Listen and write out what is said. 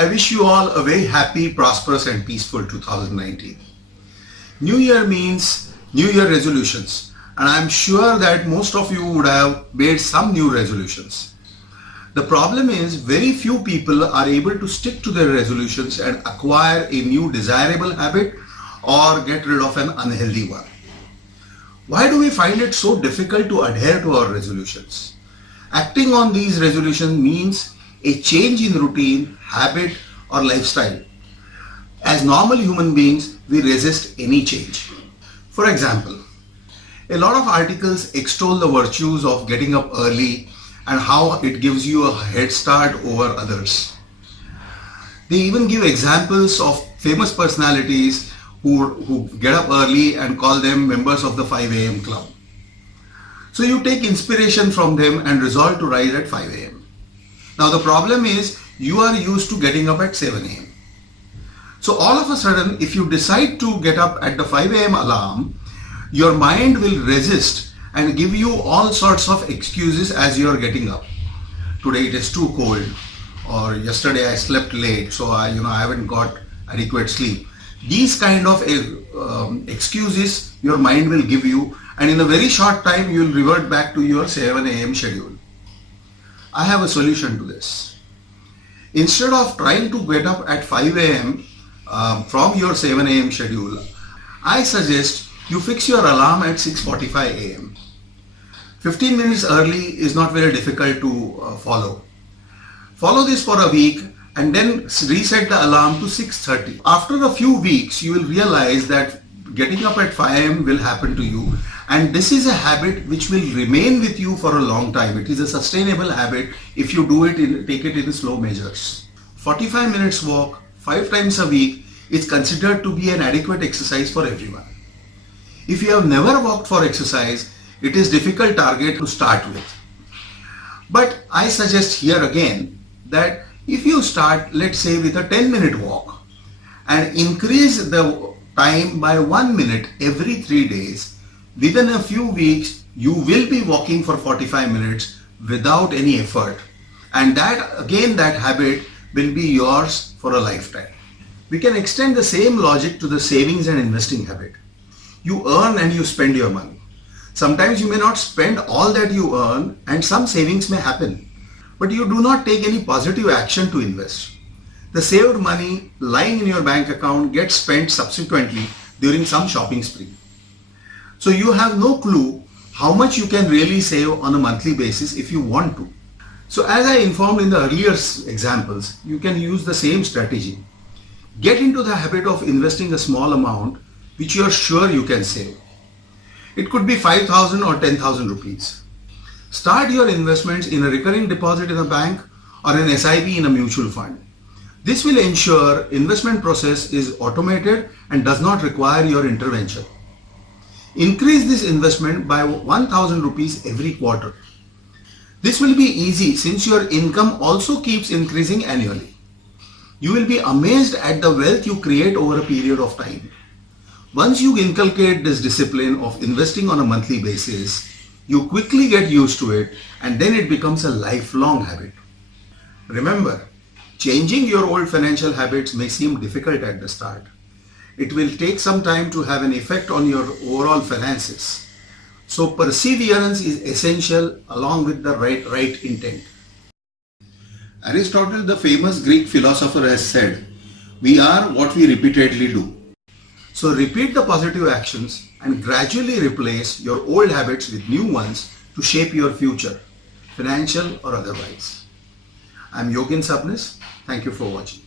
I wish you all a very happy, prosperous and peaceful 2019. New Year means New Year resolutions, and I'm sure that most of you would have made some new resolutions. The problem is very few people are able to stick to their resolutions and acquire a new desirable habit or get rid of an unhealthy one. Why do we find it so difficult to adhere to our resolutions? Acting on these resolutions means a change in routine, habit or lifestyle. As normal human beings, we resist any change. For example, a lot of articles extol the virtues of getting up early and how it gives you a head start over others. They even give examples of famous personalities who get up early and call them members of the 5 a.m. club. So you take inspiration from them and resolve to rise at 5 a.m. Now the problem is you are used to getting up at 7 a.m. So all of a sudden, if you decide to get up at the 5 a.m. alarm, your mind will resist and give you all sorts of excuses as you are getting up. Today it is too cold, or yesterday I slept late, so I haven't got adequate sleep. These kind of excuses your mind will give you, and in a very short time you will revert back to your 7 a.m. schedule. I have a solution to this. Instead of trying to get up at 5 a.m. From your 7 a.m. schedule, I suggest you fix your alarm at 6:45 a.m. 15 minutes early is not very difficult to follow. Follow this for a week and then reset the alarm to 6:30. After a few weeks, you will realize that getting up at 5 a.m. will happen to you, and this is a habit which will remain with you for a long time. It is a sustainable habit if you take it in slow measures. 45 minutes walk 5 times a week is considered to be an adequate exercise for everyone. If you have never walked for exercise, it is a difficult target to start with. But I suggest here again that if you start, let's say, with a 10-minute walk and increase the time by 1 minute every 3 days, within a few weeks you will be walking for 45 minutes without any effort, and that habit will be yours for a lifetime. We can extend the same logic to the savings and investing habit. You earn and you spend your money. Sometimes you may not spend all that you earn and some savings may happen, but you do not take any positive action to invest. The saved money lying in your bank account gets spent subsequently during some shopping spree. So you have no clue how much you can really save on a monthly basis if you want to. So as I informed in the earlier examples, you can use the same strategy. Get into the habit of investing a small amount which you are sure you can save. It could be 5,000 or 10,000 rupees. Start your investments in a recurring deposit in a bank or an SIP in a mutual fund. This will ensure investment process is automated and does not require your intervention. Increase this investment by 1,000 rupees every quarter. This will be easy since your income also keeps increasing annually. You will be amazed at the wealth you create over a period of time. Once you inculcate this discipline of investing on a monthly basis, you quickly get used to it and then it becomes a lifelong habit. Remember, changing your old financial habits may seem difficult at the start. It will take some time to have an effect on your overall finances. So perseverance is essential along with the right intent. Aristotle, the famous Greek philosopher, has said, "We are what we repeatedly do." So repeat the positive actions and gradually replace your old habits with new ones to shape your future, financial or otherwise. I'm Yogin Sabnis. Thank you for watching.